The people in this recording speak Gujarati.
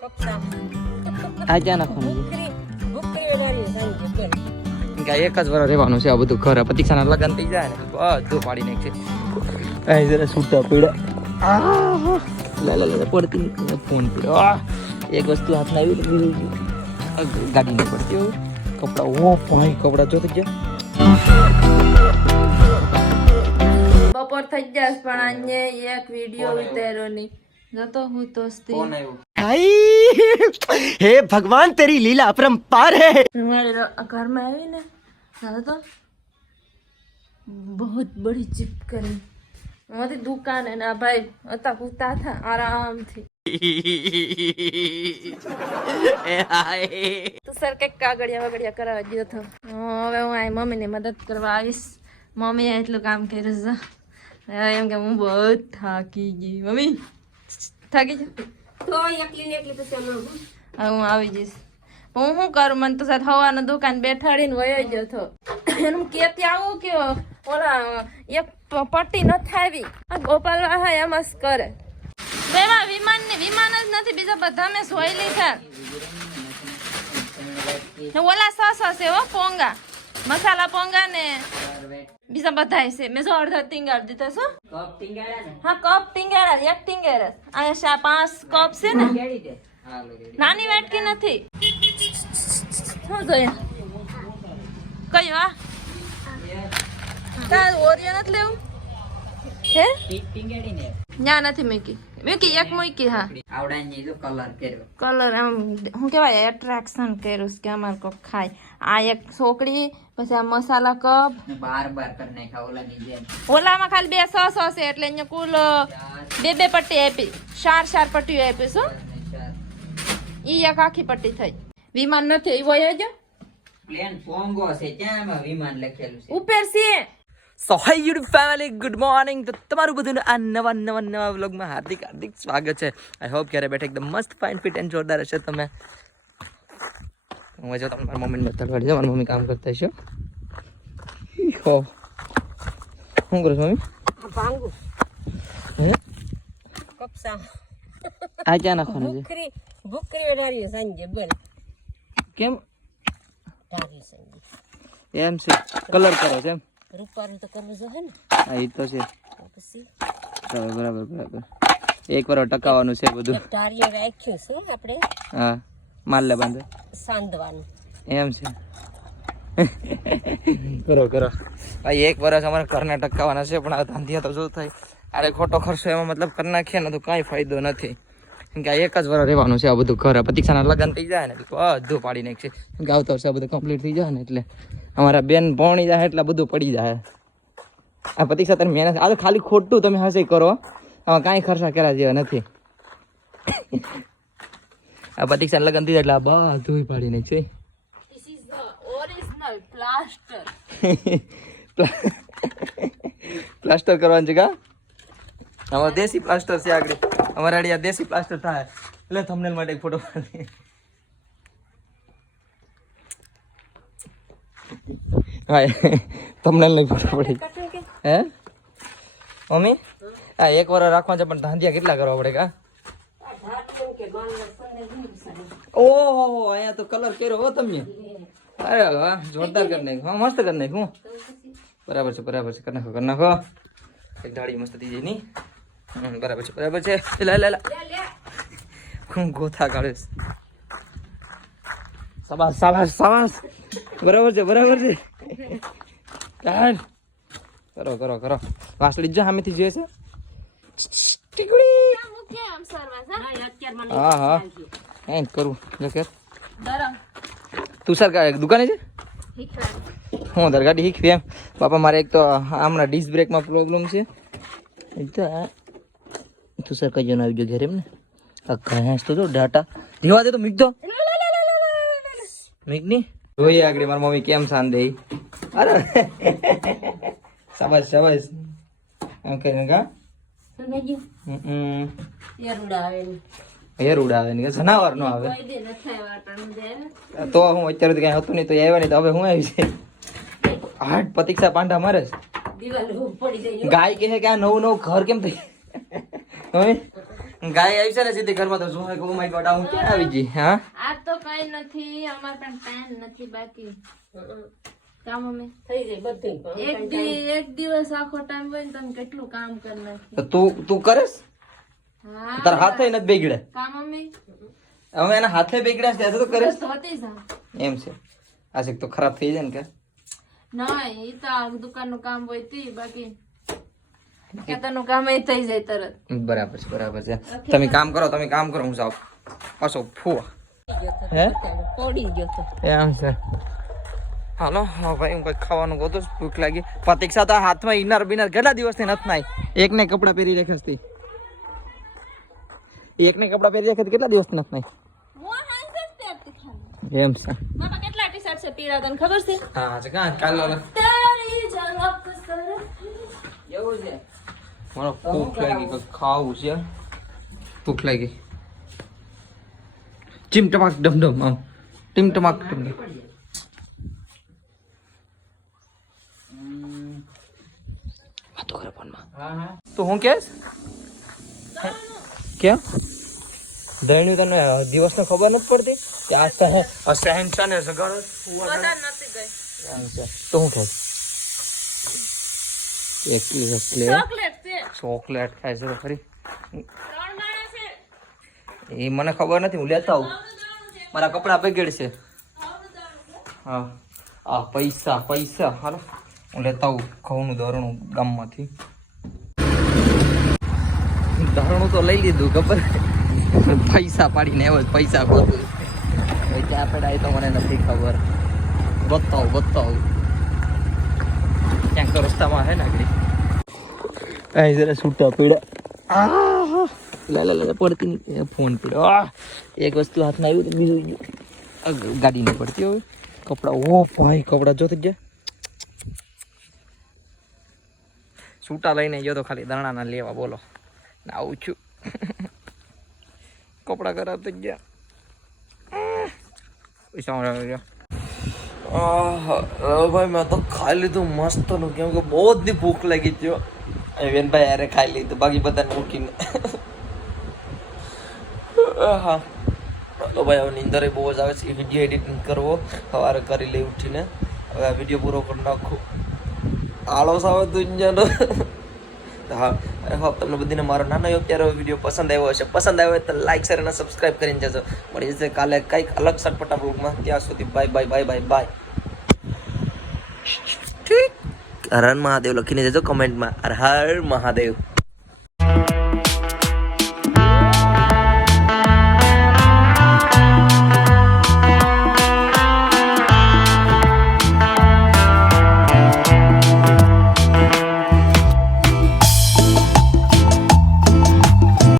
આ ક્યાં નાખવાનું છે એક જ વાર રહેવાનું છે આ બધું ઘર પ્રતીક્ષાના લગન થઈ જાય ને બધું પાડી નાખશે જરા છૂટા પડ્યા પડતી ફોન પડ્યો એક વસ્તુ હાથમાં આવી ગાડી નહીં પડતી કપડા ઓ ભાઈ કપડા જો થઈ ગયા બપોર થઈ જાય પણ આજે એક વિડિયો ઉતાર્યો નહીં જતો હું તો ફોન આવ્યો हे भगवान तेरी लीला अपरंपार है हमारे घर में आई ना ज्यादा तो बहुत बड़ी चिपकली हमारी दुकान है ना भाई अता कुत्ता था आराम थी तो सर के कागड़िया वगड़िया करा दियो था હવે હું આ મમ્મીને મદદ કરવા આવીશ મમ્મીએ એટલું કામ કર્યું છે એમ કે હું બહુ થાકી ગઈ મમ્મી થાકી જ તો એકલી પછી હું આવી જઈશ હું શું કરું મને તો સાથ હવાનો દુકાન બેઠાડીને વયો ગયો હતો એનું કેતી આવું કે ઓલા એક પટ્ટી ન થાવી આ ગોપાલ વાહા એમ જ કરે બેમાં વિમાન જ નથી બીજા બધા મેં સોઈ લીધા ઓલા સસ છે હો પોંગા મસાલા પોંગા ને બીજા બધા છે મેં જો અડધા ટીંગાડ દીધા છો હા કપ ટીંગાડા એક ટીંગાડા અહીંયા 5 કપ છે ને નાની વાટકી નથી શું જોઈએ કઈ વા તાર ઓરિયો નથી લેવું હે ના નથી મૂકી એક મૂકી હા આવડાની જો કલર કર્યો કલર આમ શું કહેવાય એટ્રેક્શન કર્યું કે અમારે કોક ખાય આ એક છોકરી પછી આ મસાલા કપ બાર કરી નાખ્યા ઓલાની જેમ ઓલામાં ખાલી 2 6 છે એટલે અહીંયા કુલ 2 પટ્ટી આપી 4 પટ્ટીઓ આપી શું ઈ એક આખી પટ્ટી થઈ વિમાન નથી એવો જ પ્લેન પોંગો છે ક્યાં એમાં વિમાન લખેલું છે ઉપર છે સો હાય યુટ્યુબ ફેમિલી ગુડ મોર્નિંગ તો તમારું બધું આ નવા વ્લોગમાં હાર્દિક સ્વાગત છે આઈ હોપ ક્યારે બેઠે એકદમ મસ્ત ફાઇન ફિટ એન્ડ જોરદાર હશે તમે હું જો તમને મારી મમ્મીને બતાડવા દે મારી મમ્મી કામ કરતા છે હો શું કરો છો મમ્મી ભાંગુ હે કપસા આ ક્યાં નાખવાનું છે ભૂખરી ડારી સાંજે બન કેમ ડારી સાંજે એમ છે કલર કરો છે એમ રૂપારું તો કરવું જોઈએ ને હા એ તો છે પછી બરાબર એક વાર ટકાવવાનું છે બધું ડારીએ રાખ્યું છે આપણે હા માલ બાંધે સાંધવાનું એમ છે કરો ભાઈ એક વર્ષ અમારે ઘરના ટકાવવાના છે પણ આ ધાંધિયા તો શું થાય અરે ખોટો ખર્ચો એમાં મતલબ કરી નાખીએ ને તો કાંઈ ફાયદો નથી કેમ કે આ એક જ વાર રહેવાનું છે આ બધું ઘર પ્રતીક્ષાના લગ્ન થઈ જાય ને એટલે બધું પાડી નાખશે કેમ કે આવતા વર્ષે આ બધું કમ્પ્લીટ થઈ જાય ને એટલે અમારા બેન ભણી જાય એટલે બધું પડી જાય આ પ્રતીક્ષા તમે મહેનત આ તો ખાલી ખોટું તમે હશે કરો આમાં કાંઈ ખર્ચા કર્યા જેવા નથી આ પ્રતીક્ષાના લગ્ન થઈ જાય એટલે આ બધું પાડી નાખશે This is the original plaster. Plaster કરવાનું છે કા અમારે દેશી પ્લાસ્ટર છે આગળ અમારે આ દેશી પ્લાસ્ટર થાય એટલે થંબનેલ માટે એક ફોટો પાડી હા થંબનેલ ની ફોટો પડી હે મમ્મી આ એક વાર રાખવા છે પણ ધાંધિયા કેટલા કરવા પડે કા ઓહો અહીંયા તો કલર કર્યો હો તમે અરે વાહ જોરદાર કરી નાખ્યું હા મસ્ત કરી નાખ્યું બરાબર છે કરી નાખો એક દાઢી મસ્ત થઈ જાય નહીં બરાબર છે લે હું ગોથા કાઢીશ સાબાસ બરાબર છે કાઢ કરો વાસળી જો સામેથી જોઈએ છે ટીકડી હા એમ કરું જકે તું સર દુકાને છે હું ગાડી શીખવી એમ બાપા મારે એક તો હમણાં ડિસ્ક બ્રેકમાં પ્રોબ્લેમ છે તું સર કઈ જણ આવી ગયો ઘરે એમ ને ઘેંસ તો જો ડાટા જેવા દે તો મીક દો મીક ની જોઈએ આગળ મારી મમ્મી કેમ સાન દે અરે શાબાશ એમ કહીને કા હેર ઉડાવે ને જનાવર નો આવે તો હું અત્યારે કઈ હતું નહીં તો આવ્યા નહીં તો હવે હું આવી છે હાટ પ્રતીક્ષા પાંડા મારે ગાય કહે કે આ નવું ઘર કેમ થઈ ગાય આવી છે ને સીધી ઘરમાં તો જોવાય કે ઓ માય ગોડ હું ક્યાં આવી ગઈ હા આ તો કઈ નથી અમાર પણ ટાઈમ નથી બાકી કામ અમે થઈ જાય બધું એક દિવસ આખો ટાઈમ હોય ને તમે કેટલું કામ કરી નાખી તો તું કરેસ હા તારા હાથે નથી બેગડે કામ અમે હવે એના હાથે બેગડ્યા છે તો કરેસ ધોતી જા એમ છે આશિક તો ખરાબ થઈ જાય ને કે ના એ તો આ દુકાનનું કામ હોય તી બાકી ખેતરનું કામ એ થઈ જાય તરત બરાબર છે તમે કામ કરો હું જાઉં પાછો ફુવા હે તોડી ગયો તો એમ છે હાલો હા ભાઈ હું કઈ ખાવાનું ગોતું છું, ભૂખ લાગી પ્રતીક્ષા તો હાથમાં ઇનર બિનર કેટલા દિવસથી નથી નાઈ એકને કપડા પહેરી રાખી એકને કપડા પહેરી રાખી કેટલા દિવસથી નથી નાઈ એમ છે બાપા કેટલા ટી-શર્ટ છે પીળા તને ખબર છે હા છે કાં કાલો તારી ઝલક સરસ એવું છે મને ભૂખ લાગી કઈ ખાવું છે ભૂખ લાગી ચીમ ટમાક ડમડમ આમ ટીમ ટમાક ડમડમ વાતો કરે ફોનમાં તો હું કેસ ક્યાં દૈણ્યું તને દિવસને ખબર નથી પડતી કે આ સહેન છે ને સગાડો બધા નથી ગઈ તો હું ખાઉં એકલી હસલે ચોકલેટ છે ચોકલેટ ખાય છે તો ખરી 3 દાણા છે એ મને ખબર નથી હું લેતા આવું મારા કપડા બગડ છે હા આ પૈસા હાલો હું લેતા આવું ઘઉંનું દરણું ગામમાંથી દરણું તો લઈ લીધું ખબર પૈસા પાડીને આવ્યો પૈસા ગોતું ક્યાં પડાય તો મને નથી ખબર બતાવું ક્યાંક તો રસ્તામાં હે ને આગળ અહીં જરા છૂટા પીડા લે પડતી નહીં ફોન પીડ્યો એક વસ્તુ હાથમાં આવ્યું તો બીજું ગાડી નહીં પડતી હવે કપડા ઓ ભાઈ કપડા જો થઈ ગયા છૂટા લઈને ગયો તો ખાલી દાણાના લેવા બોલો ને આવું છું કપડા ખરાબ થઈ ગયા પૈસા મારા ગયા ભાઈ મેં તો ખાઈ લીધું મસ્ત નું કેમ કે બહુ જ ભૂખ લાગી ગયો વેનભાઈ યારે ખાઈ લીધું બાકી બધાને મૂકીને હા તો ભાઈ હવે નીંદર બહુ જ આવે છે વિડીયો એડિટિંગ કરવો સવારે કરી લઈ ઉઠીને હવે આ વિડીયો પૂરો કરી નાખું આળસ આવે દુનિયાનો હા હોપ તમને બધીને મારો નાનો એવો પ્યારો વિડીયો પસંદ આવ્યો હશે પસંદ આવ્યો હોય તો લાઈક શેર અને સબસ્ક્રાઈબ કરીને જજો મળી જશે કાલે કંઈક અલગ સટપટા બ્લોગમાં ત્યાં સુધી બાય હર હર મહાદેવ લખીને જજો કમેન્ટમાં હર હર મહાદેવ